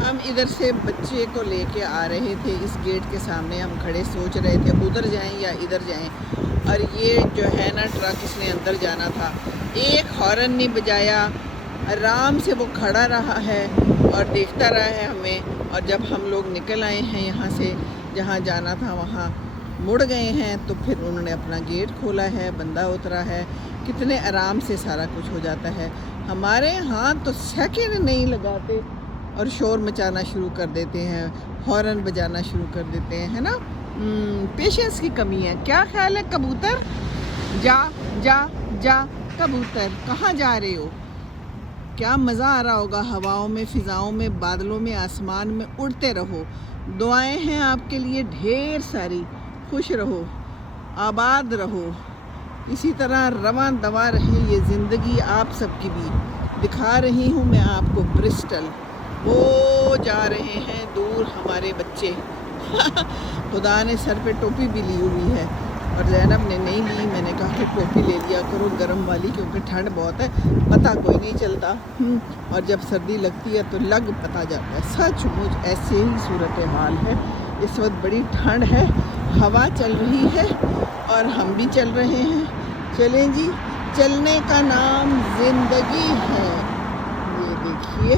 ہم ادھر سے بچے کو لے کے آ رہے تھے، اس گیٹ کے سامنے ہم کھڑے سوچ رہے تھے ادھر جائیں یا ادھر جائیں، اور یہ جو ہے نا ٹرک اس نے اندر جانا تھا، ایک ہارن نہیں بجایا، آرام سے وہ کھڑا رہا ہے اور دیکھتا رہا ہے ہمیں، اور جب ہم لوگ نکل آئے ہیں یہاں سے جہاں جانا تھا وہاں مڑ گئے ہیں تو پھر انہوں نے اپنا گیٹ کھولا ہے، بندہ اترا ہے، کتنے آرام سے سارا کچھ ہو جاتا ہے۔ ہمارے ہاں تو سیکنڈ نہیں لگاتے اور شور مچانا شروع کر دیتے ہیں، ہارن بجانا شروع کر دیتے ہیں، ہے نا؟ پیشنس کی کمی ہے۔ کیا خیال ہے کبوتر؟ جا جا جا کبوتر، کہاں جا رہے ہو؟ کیا مزہ آ رہا ہوگا ہواؤں میں، فضاؤں میں، بادلوں میں، آسمان میں اڑتے رہو۔ دعائیں ہیں آپ کے لیے ڈھیر ساری، خوش رہو، آباد رہو، اسی طرح رواں دواں رہے یہ زندگی آپ سب کی بھی۔ دکھا رہی ہوں میں آپ کو برسٹل، وہ جا رہے ہیں دور ہمارے بچے۔ خدا نے سر پہ ٹوپی بھی لی ہوئی ہے اور زینب نے نہیں لی، میں نے کہا کہ ٹوپی لے لیا کرو گرم والی، کیونکہ ٹھنڈ بہت ہے، پتہ کوئی نہیں چلتا، اور جب سردی لگتی ہے تو لگ پتہ جاتا ہے۔ سچ مچ ایسے ہی صورتحال ہے، اس وقت بڑی ٹھنڈ ہے، ہوا چل رہی ہے اور ہم بھی چل رہے ہیں۔ چلیں جی، چلنے کا نام زندگی ہے۔ یہ دیکھیے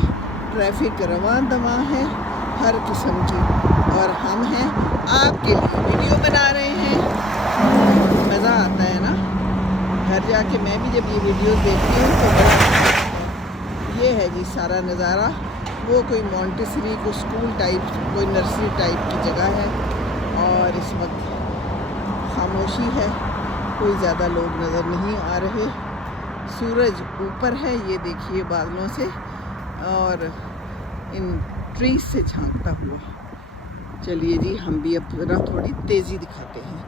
ٹریفک رواں دواں ہے ہر قسم کی، اور ہم ہیں آپ کے لیے ویڈیو بنا رہے ہیں۔ مزہ آتا ہے نا، گھر جا کے میں بھی جب یہ ویڈیوز دیکھتی ہوں تو بڑا مزہ آتا ہے۔ یہ ہے جی سارا نظارہ، وہ کوئی مونٹیسری کو اسکول ٹائپ، کوئی نرسری ٹائپ کی جگہ ہے، اور اس وقت خاموشی ہے، کوئی زیادہ لوگ نظر نہیں آ رہے۔ سورج اوپر ہے، یہ دیکھیے بادلوں سے اور ان ٹریز سے جھانکتا ہوا۔ چلیے جی، ہم بھی اب ذرا تھوڑی تیزی دکھاتے ہیں۔